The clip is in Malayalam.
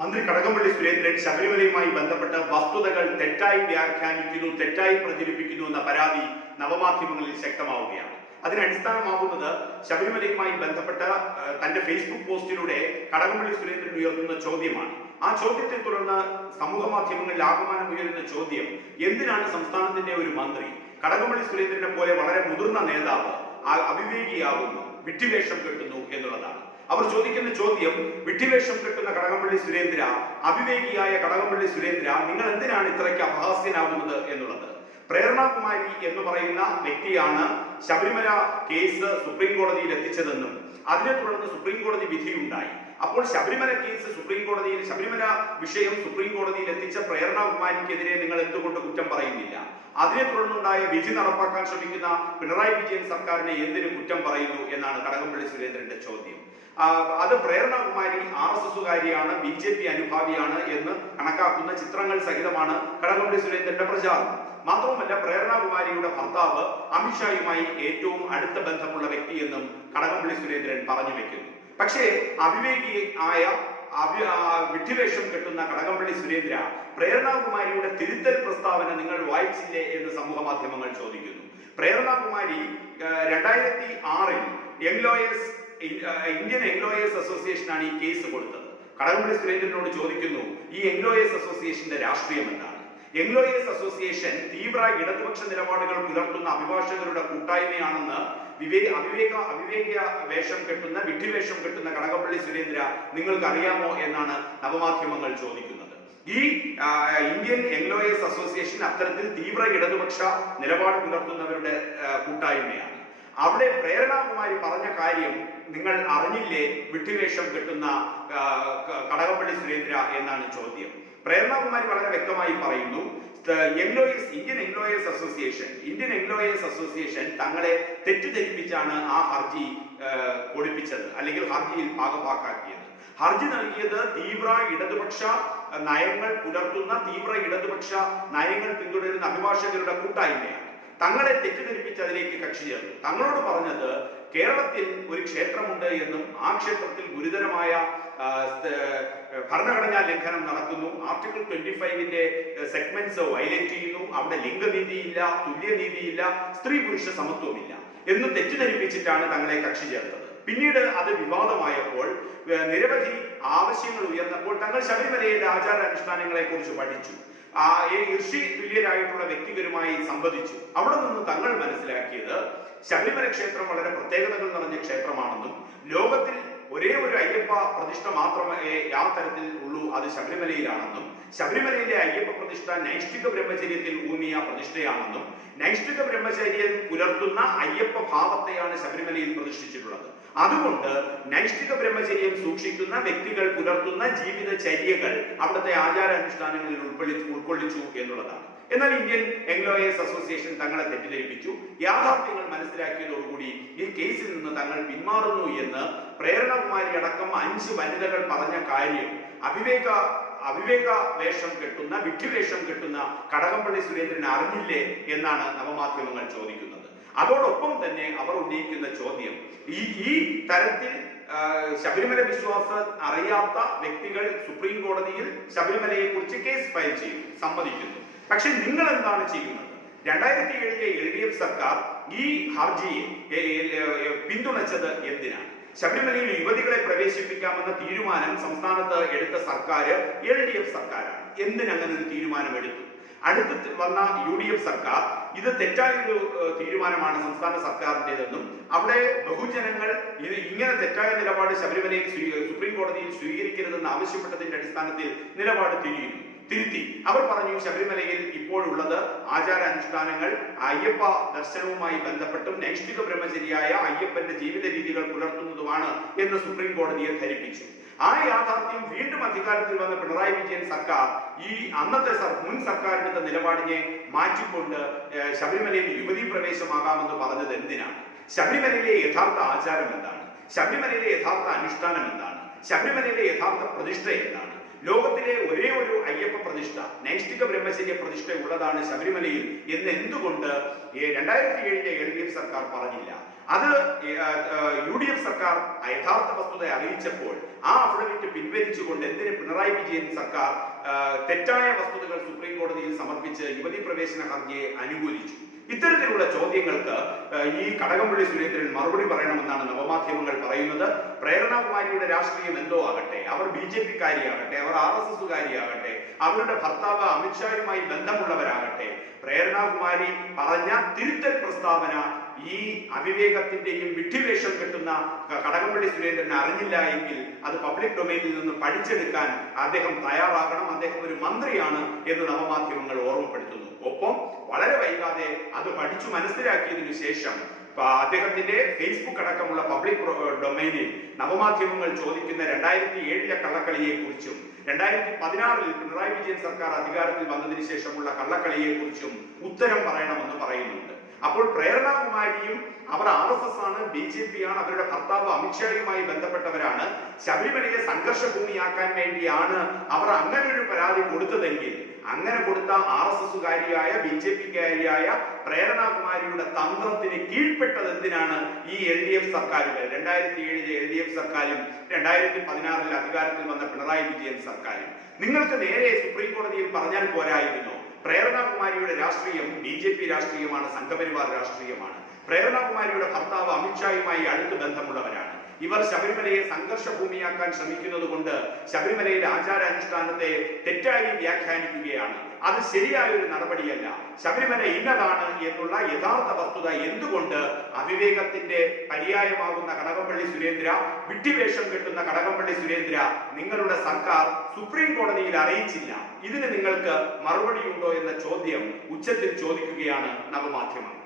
മന്ത്രി കടകംപള്ളി സുരേന്ദ്രൻ ശബരിമലയുമായി ബന്ധപ്പെട്ട വസ്തുതകൾ തെറ്റായി വ്യാഖ്യാനിക്കുന്നു തെറ്റായി പ്രചരിപ്പിക്കുന്നു എന്ന പരാതി നവമാധ്യമങ്ങളിൽ ശക്തമാവുകയാണ്. അതിന് അടിസ്ഥാനമാകുന്നത് ശബരിമലയുമായി ബന്ധപ്പെട്ട തന്റെ ഫേസ്ബുക്ക് പോസ്റ്റിലൂടെ കടകംപള്ളി സുരേന്ദ്രൻ ഉയർത്തുന്ന ചോദ്യമാണ്. ആ ചോദ്യത്തെ തുടർന്ന് സമൂഹ മാധ്യമങ്ങളിൽ ആകമാനം ഉയരുന്ന ചോദ്യം എന്തിനാണ് സംസ്ഥാനത്തിന്റെ ഒരു മന്ത്രി കടകംപള്ളി സുരേന്ദ്രനെ പോലെ വളരെ മുതിർന്ന നേതാവ് അവിവേകിയാകുന്നു വിട്ടുവേഷം കെട്ടുന്നു എന്നുള്ളതാണ്. അവർ ചോദിക്കുന്ന ചോദ്യം വിഡ്ഢിവേഷം കെട്ടുന്ന കടകംപള്ളി സുരേന്ദ്ര അവിവേകിയായ കടകംപള്ളി സുരേന്ദ്ര നിങ്ങൾ എന്തിനാണ് ഇത്രയ്ക്ക് അപഹാസ്യനാകുന്നത് എന്നുള്ളത്? പ്രേരണാകുമാരി എന്ന് പറയുന്ന വ്യക്തിയാണ് ശബരിമല കേസ് സുപ്രീം കോടതിയിൽ എത്തിച്ചതെന്നും അതിനെ തുടർന്ന് സുപ്രീം കോടതി വിധിയുണ്ടായി. അപ്പോൾ ശബരിമല കേസ് സുപ്രീം കോടതിയിൽ ശബരിമല വിഷയം സുപ്രീം കോടതിയിൽ എത്തിച്ച പ്രേരണാകുമാരിക്കെതിരെ നിങ്ങൾ എന്തുകൊണ്ട് കുറ്റം പറയുന്നില്ല? അതിനെ തുടർന്നുണ്ടായ വിധി നടപ്പാക്കാൻ ശ്രമിക്കുന്ന പിണറായി വിജയൻ സർക്കാരിനെ എന്തിനു കുറ്റം പറയുന്നു എന്നാണ് കടകംപള്ളി സുരേന്ദ്രന്റെ ചോദ്യം. അത് പ്രേരണകുമാരി ആർ എസ് എസുകാരിയാണ് ബി ജെ പി അനുഭാവിയാണ് എന്ന് കണക്കാക്കുന്ന ചിത്രങ്ങൾ സഹിതമാണ് കടകംപള്ളി സുരേന്ദ്രന്റെ പ്രചാരണം. മാത്രവുമല്ല പ്രേരണകുമാരിയുടെ ഭർത്താവ് അമിത്ഷായുമായി ഏറ്റവും അടുത്ത ബന്ധമുള്ള വ്യക്തിയെന്നും കടകംപള്ളി സുരേന്ദ്രൻ പറഞ്ഞു വെക്കുന്നു. പക്ഷേ അവിവേകി ആയ വിഡ്ഢിവേഷം കെട്ടുന്ന കടകംപള്ളി സുരേന്ദ്ര പ്രേരണകുമാരിയുടെ തിരുത്തൽ പ്രസ്താവന നിങ്ങൾ വായിച്ചില്ലേ എന്ന് സമൂഹ മാധ്യമങ്ങൾ ചോദിക്കുന്നു. പ്രേരണകുമാരി രണ്ടായിരത്തി ആറിൽ young lawyers Indian employers association ആണ് ഈ കേസ് കൊടുത്തത്. കടകംപള്ളി സുരേന്ദ്രനോട് ചോദിക്കുന്നു ഈ എംഗ്ലോയേഴ്സ് ലോയേഴ്സ് അസോസിയേഷന്റെ രാഷ്ട്രീയം എന്താണ്? എംഗ്ലോയേഴ്സ് അസോസിയേഷൻ തീവ്ര ഇടതുപക്ഷ നിലപാടുകൾ പുലർത്തുന്ന അഭിഭാഷകരുടെ കൂട്ടായ്മയാണെന്ന് വിവേ അവിവേക അവിവേക വേഷം കെട്ടുന്ന വിഡ്ഢിവേഷം കെട്ടുന്ന കടകംപള്ളി സുരേന്ദ്ര നിങ്ങൾക്ക് അറിയാമോ എന്നാണ് നവമാധ്യമങ്ങൾ ചോദിക്കുന്നത്. ഈ ഇന്ത്യൻ എംപ്ലോയേഴ്സ് അസോസിയേഷൻ അത്തരത്തിൽ തീവ്ര ഇടതുപക്ഷ നിലപാട് പുലർത്തുന്നവരുടെ കൂട്ടായ്മയാണ്. അവിടെ പ്രേരണകുമാരി പറഞ്ഞ കാര്യം നിങ്ങൾ അറിഞ്ഞില്ലേ? വിട്ടുവേഷം കെട്ടുന്ന കടകപ്പള്ളി സുരേന്ദ്ര എന്നാണ് ചോദ്യം. പ്രേരണകുമാരി വളരെ വ്യക്തമായി പറയുന്നു employees Indian employers association Indian employers association തങ്ങളെ തെറ്റിദ്ധരിപ്പിച്ചാണ് ആ ഹർജി ആ, അല്ലെങ്കിൽ ഹർജിയിൽ ഭാഗഭാക്കാക്കിയത്. ഹർജി നൽകിയത് തീവ്ര ഇടതുപക്ഷ നയങ്ങൾ പുലർത്തുന്ന തീവ്ര ഇടതുപക്ഷ നയങ്ങൾ പിന്തുടരുന്ന അഭിഭാഷകരുടെ കൂട്ടായ്മയാണ്. തങ്ങളെ തെറ്റിദ്ധരിപ്പിച്ച് അതിലേക്ക് കക്ഷി ചേർന്നു. തങ്ങളോട് പറഞ്ഞത് കേരളത്തിൽ ഒരു ക്ഷേത്രമുണ്ട് എന്നും ആ ക്ഷേത്രത്തിൽ ഗുരുതരമായ ഭരണഘടനാ ലംഘനം നടക്കുന്നു. ആർട്ടിക്കിൾ ട്വന്റി ഫൈവിന്റെ സെഗ്മെന്റ്സ് വയലേറ്റ് ചെയ്യുന്നു. അവിടെ ലിംഗനീതിയില്ല തുല്യനീതിയില്ല സ്ത്രീ പുരുഷ സമത്വമില്ല എന്ന് തെറ്റിദ്ധരിപ്പിച്ചിട്ടാണ് തങ്ങളെ കക്ഷി ചേർത്തത്. പിന്നീട് അത് വിവാദമായപ്പോൾ നിരവധി ആവശ്യങ്ങൾ ഉയർന്നപ്പോൾ തങ്ങൾ ശബരിമലയുടെ ആചാരാനുഷ്ഠാനങ്ങളെ കുറിച്ച് പഠിച്ചു. ആ ഈ ഋഷി തുല്യരായിട്ടുള്ള വ്യക്തികളുമായി സംവദിച്ചു. അവിടെ നിന്ന് തങ്ങൾ മനസ്സിലാക്കിയത് ശബരിമല ക്ഷേത്രം വളരെ പ്രത്യേകതകൾ നിറഞ്ഞ ക്ഷേത്രമാണെന്നും ലോകത്തിൽ ഒരേ ഒരു അയ്യപ്പ പ്രതിഷ്ഠ മാത്രമേ ആ തരത്തിൽ ഉള്ളൂ. അത് ശബരിമലയിലാണെന്നും ശബരിമലയിലെ അയ്യപ്പ പ്രതിഷ്ഠ നൈഷ്ഠിക ബ്രഹ്മചര്യത്തിൽ ഊന്നിയ പ്രതിഷ്ഠയാണെന്നും നൈഷ്ഠിക ബ്രഹ്മചര്യം പുലർത്തുന്ന അയ്യപ്പ ഭാവത്തെയാണ് ശബരിമലയിൽ പ്രതിഷ്ഠിച്ചിട്ടുള്ളത്. അതുകൊണ്ട് നൈഷ്ഠിക ബ്രഹ്മചര്യം സൂക്ഷിക്കുന്ന വ്യക്തികൾ പുലർത്തുന്ന ജീവിതചര്യകൾ അവിടുത്തെ ആചാരാനുഷ്ഠാനങ്ങളിൽ ഉൾക്കൊള്ളിച്ചു ഉൾക്കൊള്ളിച്ചു എന്നുള്ളതാണ്. എന്നാൽ ഇന്ത്യൻ എംഗ്ലോയേഴ്സ് അസോസിയേഷൻ തങ്ങളെ തെറ്റിദ്ധരിപ്പിച്ചു. യാഥാർത്ഥ്യങ്ങൾ മനസ്സിലാക്കിയതോടുകൂടി ഈ കേസിൽ നിന്ന് തങ്ങൾ പിന്മാറുന്നു എന്ന് പ്രേരണകുമാരി അടക്കം അഞ്ച് വനിതകൾ പറഞ്ഞ കാര്യം. അവിവേക അവിവേക വേഷം കെട്ടുന്ന വിഡ്ഢിവേഷം കെട്ടുന്ന കടകംപള്ളി സുരേന്ദ്രൻ അറിഞ്ഞില്ലേ എന്നാണ് നവമാധ്യമങ്ങൾ ചോദിക്കുന്നത്. അതോടൊപ്പം തന്നെ അവർ ഉന്നയിക്കുന്ന ചോദ്യം. ഈ ഈ തരത്തിൽ ശബരിമല വിശ്വാസം അറിയാത്ത വ്യക്തികൾ സുപ്രീം കോടതിയിൽ ശബരിമലയെ കുറിച്ച് കേസ് ഫയൽ ചെയ്തു സമ്മതിക്കുന്നു. പക്ഷെ നിങ്ങൾ എന്താണ് ചെയ്യുന്നത്? രണ്ടായിരത്തി ഏഴിലെ എൽ ഡി എഫ് സർക്കാർ ഈ ഹർജിയെ പിന്തുണച്ചത് എന്തിനാണ്? ശബരിമലയിൽ യുവതികളെ പ്രവേശിപ്പിക്കാമെന്ന തീരുമാനം സംസ്ഥാനത്ത് എടുത്ത സർക്കാർ എൽ ഡി എഫ് സർക്കാരാണ്. എന്തിനങ്ങനെ ഒരു തീരുമാനം എടുത്തു അടുത്ത് വന്ന യു ഡി എഫ് സർക്കാർ ഇത് തെറ്റായൊരു തീരുമാനമാണ് സംസ്ഥാന സർക്കാരിന്റെതെന്നും അവിടെ ബഹുജനങ്ങൾ ഇത് ഇങ്ങനെ തെറ്റായ നിലപാട് ശബരിമലയിൽ സുപ്രീം കോടതിയിൽ സ്വീകരിക്കരുതെന്ന് ആവശ്യപ്പെട്ടതിന്റെ അടിസ്ഥാനത്തിൽ നിലപാട് തിരിയുന്നു. തിരുത്തി. അവർ പറഞ്ഞു ശബരിമലയിൽ ഇപ്പോഴുള്ളത് ആചാരാനുഷ്ഠാനങ്ങൾ അയ്യപ്പ ദർശനവുമായി ബന്ധപ്പെട്ടും നൈഷ്ഠിക ബ്രഹ്മചര്യായ അയ്യപ്പന്റെ ജീവിത രീതികൾ പുലർത്തുന്നതുമാണ് എന്ന് സുപ്രീം കോടതിയെ ധരിപ്പിച്ചു. ആ യാഥാർത്ഥ്യം വീണ്ടും അധികാരത്തിൽ വന്ന പിണറായി വിജയൻ സർക്കാർ ഈ അന്നത്തെ മുൻ സർക്കാരിന്റെ നിലപാടിനെ മാറ്റിക്കൊണ്ട് ശബരിമലയിൽ യുവതീ പ്രവേശമാകാമെന്ന് പറഞ്ഞത് എന്തിനാണ്? ശബരിമലയിലെ യഥാർത്ഥ ആചാരം എന്താണ്? ശബരിമലയിലെ യഥാർത്ഥ അനുഷ്ഠാനം എന്താണ്? ശബരിമലയിലെ യഥാർത്ഥ പ്രതിഷ്ഠ എന്താണ്? ലോകത്തിലെ ഒരേ ഒരു അയ്യപ്പ പ്രതിഷ്ഠ നൈഷ്ഠിക ബ്രഹ്മചര്യ പ്രതിഷ്ഠ ഉള്ളതാണ് ശബരിമലയിൽ എന്ന് എന്തുകൊണ്ട് രണ്ടായിരത്തി ഏഴിലെ എൽ ഡി എഫ് സർക്കാർ പറഞ്ഞില്ല. അത് യു ഡി എഫ് സർക്കാർ യഥാർത്ഥ വസ്തുത അറിയിച്ചപ്പോൾ ആ അഫിഡവിറ്റ് പിൻവലിച്ചുകൊണ്ട് എന്തിന് പിണറായി വിജയൻ സർക്കാർ തെറ്റായ വസ്തുതകൾ സുപ്രീം കോടതിയിൽ സമർപ്പിച്ച് യുവതി പ്രവേശന ഹർജിയെ അനുകൂലിച്ചു. ഇത്തരത്തിലുള്ള ചോദ്യങ്ങൾക്ക് ഈ കടകംപള്ളി സുരേന്ദ്രൻ മറുപടി പറയണമെന്നാണ് നവമാധ്യമങ്ങൾ പറയുന്നത്. പ്രേരണകുമാരിയുടെ രാഷ്ട്രീയം എന്തോ ആകട്ടെ അവർ ബി ജെ പിക്കാരിയാകട്ടെ അവർ ആർ എസ് എസുകാരിയാകട്ടെ അവരുടെ ഭർത്താവ് അമിത്ഷായുമായി ബന്ധമുള്ളവരാകട്ടെ പ്രേരണകുമാരി പറഞ്ഞ തിരുത്തൽ പ്രസ്താവന ഈ അവിവേകത്തിന്റെയും വിഡ്ഢിവേഷം കെട്ടുന്ന കടകംപള്ളി സുരേന്ദ്രൻ അറിഞ്ഞില്ല എങ്കിൽ അത് പബ്ലിക് ഡൊമൈനിൽ നിന്ന് പഠിച്ചെടുക്കാൻ അദ്ദേഹം തയ്യാറാകണം. അദ്ദേഹം ഒരു മന്ത്രിയാണ് എന്ന് നവമാധ്യമങ്ങൾ ഓർമ്മപ്പെടുത്തുന്നു. ഒപ്പം വളരെ വൈകാതെ അത് പഠിച്ചു മനസ്സിലാക്കിയതിനു ശേഷം അദ്ദേഹത്തിന്റെ ഫേസ്ബുക്ക് അടക്കമുള്ള പബ്ലിക് ഡൊമൈനിൽ നവമാധ്യമങ്ങൾ ചോദിക്കുന്ന രണ്ടായിരത്തി ഏഴിലെ കള്ളക്കളിയെ കുറിച്ചും രണ്ടായിരത്തി പതിനാറിൽ പിണറായി വിജയൻ സർക്കാർ അധികാരത്തിൽ വന്നതിന് ശേഷമുള്ള കള്ളക്കളിയെ കുറിച്ചും ഉത്തരം പറയണമെന്ന് പറയുന്നുണ്ട്. അപ്പോൾ പ്രേരണകുമാരിയും അവർ ആർ എസ് എസ് ആണ് ബി ജെ പി ആണ് അവരുടെ ഭർത്താവ് അമിത്ഷായുമായി ബന്ധപ്പെട്ടവരാണ്. ശബരിമലയെ സംഘർഷ ഭൂമിയാക്കാൻ വേണ്ടിയാണ് അവർ അങ്ങനെ ഒരു പരാതി കൊടുത്തതെങ്കിൽ അങ്ങനെ കൊടുത്ത ആർ എസ് എസുകാരിയായ ബി ജെ പിക്കാരിയായ പ്രേരണകുമാരിയുടെ തന്ത്രത്തിന് കീഴ്പ്പെട്ടത് എന്തിനാണ് ഈ എൽ ഡി എഫ് സർക്കാരുകൾ രണ്ടായിരത്തി ഏഴിലെ എൽ ഡി എഫ് സർക്കാരും രണ്ടായിരത്തി പതിനാറിൽ അധികാരത്തിൽ വന്ന പിണറായി വിജയൻ സർക്കാരും. നിങ്ങൾക്ക് നേരെ സുപ്രീം കോടതിയിൽ പറഞ്ഞാൽ പോരായിരുന്നു. പ്രേരണകുമാരിയുടെ രാഷ്ട്രീയം ബി ജെ പി രാഷ്ട്രീയമാണ് സംഘപരിവാർ രാഷ്ട്രീയമാണ്. പ്രേരണകുമാരിയുടെ ഭർത്താവ് അമിത്ഷായുമായി അടുത്ത് ബന്ധമുള്ളവരാണ്. ഇവർ ശബരിമലയെ സംഘർഷ ഭൂമിയാക്കാൻ ശ്രമിക്കുന്നത് കൊണ്ട് ശബരിമലയിലെ ആചാരാനുഷ്ഠാനത്തെ തെറ്റായി വ്യാഖ്യാനിക്കുകയാണ്. അത് ശരിയായ ഒരു നടപടിയല്ല. ശബരിമല ഇന്നതാണ് എന്നുള്ള യഥാർത്ഥ വസ്തുത എന്തുകൊണ്ട് അവിവേകത്തിന്റെ പര്യായമാകുന്ന കടകംപള്ളി സുരേന്ദ്ര വിട്ടിവേഷം കെട്ടുന്ന കടകംപള്ളി സുരേന്ദ്ര നിങ്ങളുടെ സർക്കാർ സുപ്രീം കോടതിയിൽ അറിയിച്ചില്ല. ഇതിന് നിങ്ങൾക്ക് മറുപടിയുണ്ടോ എന്ന ചോദ്യം ഉച്ചത്തിൽ ചോദിക്കുകയാണ് നവമാധ്യമങ്ങൾ.